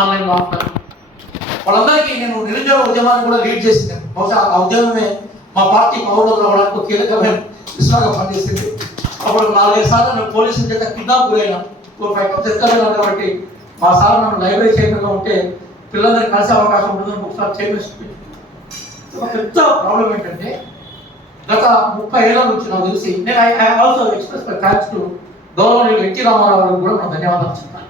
ఆన్లైన్లో ఆఫ్లైన్. వాళ్ళందరికీ నేను నిరుద్యోగ ఉద్యమాన్ని కూడా లీడ్ చేసింది. బహుశా ఆ ఉద్యమమే మా పార్టీ పౌరులు రావడానికి కీలకమైన విశ్వాసంగా పనిచేసింది. అప్పుడు 4-5 సార్లు నేను పోలీసుల చేత కిడ్నాప్ గురైనా 4-5 చెప్తాను కాబట్టి మా సార్ నన్ను లైబ్రరీ చైర్మన్గా ఉంటే పిల్లలందరికీ కలిసే అవకాశం ఉంటుందని ఒకసారి చైర్మన్. ఒక పెద్ద ప్రాబ్లం ఏంటంటే గత 30 ఏళ్ల నుంచి నాకు తెలిసి నేను I also express my thanks to governor NT Rama Rao గారికి కూడా మనం ధన్యవాదాలు చెప్తాను.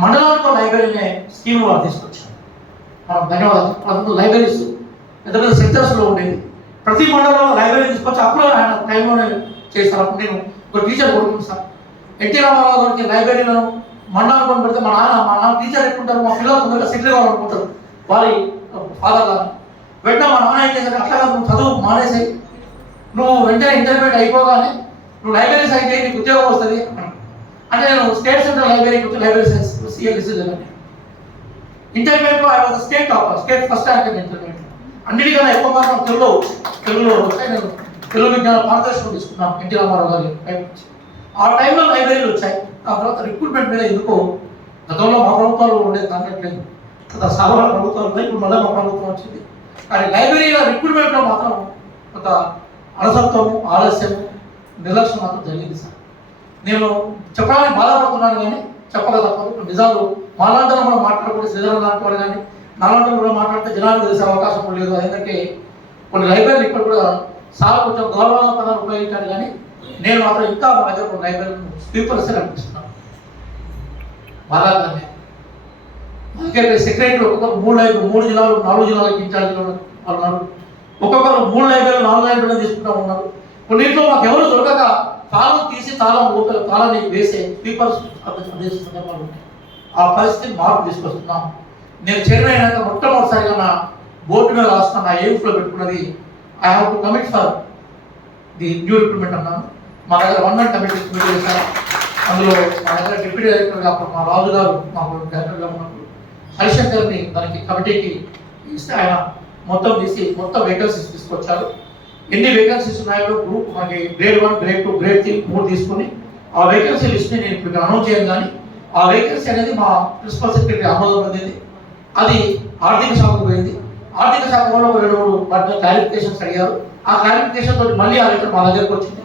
మండలానికి లైబ్రరీనే స్కీమ్ వాళ్ళు తీసుకొచ్చారు. మనం ధన్యవాదాలు. అందుకు లైబ్రరీస్ పెద్ద పెద్ద సెక్టర్స్లో ఉండేది. ప్రతి మండలంలో లైబ్రరీ తీసుకొచ్చి అప్పుడు ఆయన టైంలోనే చేస్తారు. అప్పుడు నేను ఒక టీచర్ కొడుకున్నాను సార్. ఎన్టీ రామారావు గారికి లైబ్రరీలో మండలం కొని పెడితే మా నాన్న టీచర్ ఎక్కుంటారు, మా పిల్లలు తొందరగా సెటిల్ కావాలనుకుంటారు వారి ఫాదర్ గారు. వెంటనే మా నాన్న ఏం చేశారు, అట్లా నువ్వు చదువు మానేసాయి, నువ్వు వెంటనే ఇంటర్మీడియట్ అయిపోగానే నువ్వు లైబ్రరీస్ అయితే నీకు ఉద్యోగం వస్తుంది అంటే నేను స్టేట్ సెంట్రల్ లైబ్రరీకి లైబ్రరీ సైన్స్ సిఎల్సి ఇంటర్మీడియట్లో I was state topper, state first rank intermediate. అన్నిటికన్నా ఎక్కువ మాత్రం తెలుగులో వచ్చాయి. నేను తెలుగు విజ్ఞాన పారదర్శకం తీసుకున్నాను ఎన్టీ రామారావు గారి టైం నుంచి. ఆ టైంలో లైబ్రరీలు వచ్చాయి. ఆ తర్వాత రిక్రూట్మెంట్ మీద ఎందుకో గతంలో మా ప్రభుత్వాలు ఉండేది కానట్లేదు కదా, సాధారణ ప్రభుత్వాలు ఇప్పుడు మళ్ళీ మా ప్రభుత్వం వచ్చింది. కానీ లైబ్రరీల రిక్రూట్మెంట్లో మాత్రం ఒక అలసత్వము, ఆలస్యము, నిర్లక్ష్యం మాత్రం జరిగింది సార్. నేను చెప్పడానికి బాధపడుతున్నాను కానీ చెప్పక తప్పదు. నిజాలు మాలాంటి కూడా మాట్లాడకూడదు, శ్రీధరన్ లాంటి వాళ్ళు కానీ నాలాంటి కూడా మాట్లాడితే జనాలకు తెలిసే అవకాశం లేదు. ఎందుకంటే కొన్ని లైబ్రరీలు ఇప్పుడు కూడా సార్ కొంచెం గౌరవంగా పదాలు ఉపయోగించాడు కానీ నేను మాత్రం ఇంకా మా దగ్గర కొన్ని లైబ్రరీలను స్పీకర్స్ అనిపిస్తున్నాను. బాధాకరమే. అందుకే సెక్రటరీ ఒక్కొక్కరు 3 జిల్లాలు 4 జిల్లాలకు ఇన్ఛార్జీలు ఉన్నారు. ఒక్కొక్కరు 3 లైబ్రరీలు 4 లైబ్రరీలు తీసుకుంటూ ఉన్నారు. కొన్నింట్లో మాకు ఎవరు దొరకక తాళం తీసి తాళాన్ని వేసే స్పీకర్స్ సందర్భాలు ఉంటాయి. ఆ పరిస్థితిని మార్పు తీసుకొస్తున్నాం. నేను చైర్మన్ అయినాక మొట్టమొదటిసారిగా నా బోర్డు మీద రాస్తున్న నా ఎయిమ్స్లో పెట్టుకున్నది I have to commit for the new recruitment అన్నాను. మా దగ్గర 1 మంత్ కమిటీ మీటింగ్ చేశాను. అందులో మా దగ్గర డిప్యూటీ డైరెక్టర్గా మా రాజు గారు మాకు డైరెక్టర్గా ఉన్నప్పుడు హరిశంకర్ని దానికి కమిటీకి ఇస్తే ఆయన మొత్తం తీసి మొత్తం వేకెన్సీస్ తీసుకొచ్చారు. ఎన్ని వేకెన్సీస్ ఉన్నాయో గ్రూప్ మనకి గ్రేడ్ 1, గ్రేడ్ 2, గ్రేడ్ 3 3 తీసుకుని ఆ వేకెన్సీ లిస్ట్ని నేను ఇప్పుడు అనౌన్స్ చేయను. కానీ ఆ వేకెన్సీ అనేది మా ప్రిన్సిపల్ సెక్రటరీ ఆమోదం పొందింది. అది ఆర్థిక శాఖకు పోయింది. ఆర్థిక శాఖ వాళ్ళు 2-3 క్లారిఫికేషన్స్ అడిగారు. ఆ క్లారిఫికేషన్ తోటి మళ్ళీ ఆ లెటర్ మా దగ్గరకు వచ్చింది.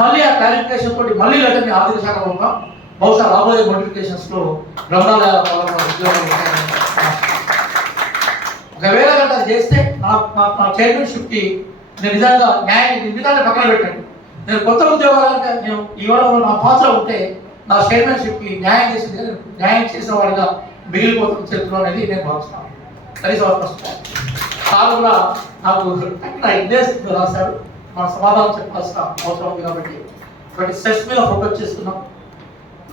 మళ్ళీ ఆ క్లారిఫికేషన్ తోటి మళ్ళీ లెటర్ని ఆర్థిక శాఖ వల్ల బహుశా రాబోయే నోటిఫికేషన్స్లో గ్రంథాలయ ఒకవేళ కనుక చేస్తే నా చైర్మన్షిప్కి నేను నిజంగా నిజంగా పక్కన పెట్టండి. నేను కొత్త ఉద్యోగాలంటే నేను ఇవ్వడంలో నా పాత్ర ఉంటే నా చైర్మన్షిప్కి న్యాయం చేసిన వాడిగా మిగిలిపోతున్న చరిత్ర అనేది నేను భావిస్తున్నాను. That is our first. Sir కూడా నాకు ఇండేస్ రాశారు. మన సమాధానం చెప్పాల్సిన అవసరం ఉంది కాబట్టి ఒకటి సెస్ మీద ఫోకస్ చేస్తున్నాం.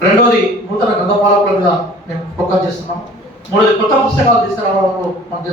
రెండోది నూతన గ్రంథపాలకుల మీద మేము ఫోకస్ చేస్తున్నాం. మూడోది కొత్త పుస్తకాలు తీసుకురావడంలో మనం